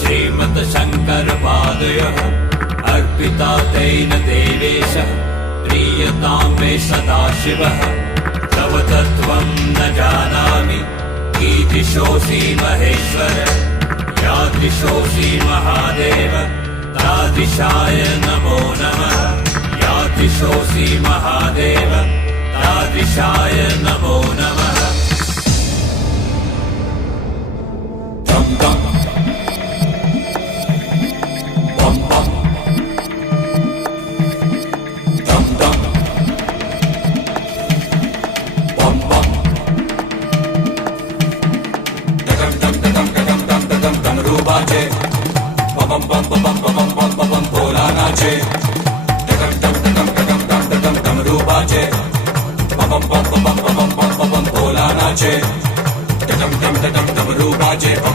श्रीमद्शङ्करपादयः अर्पिता तेन देवेशः प्रीयतां मे सदाशिवः तव तत्त्वं न जानामि ईदृशोऽसि महेश्वर यादृशोऽसि महादेव तादृशाय नमो नमः यादृशोऽसि महादेव तादृशाय नमो नमः।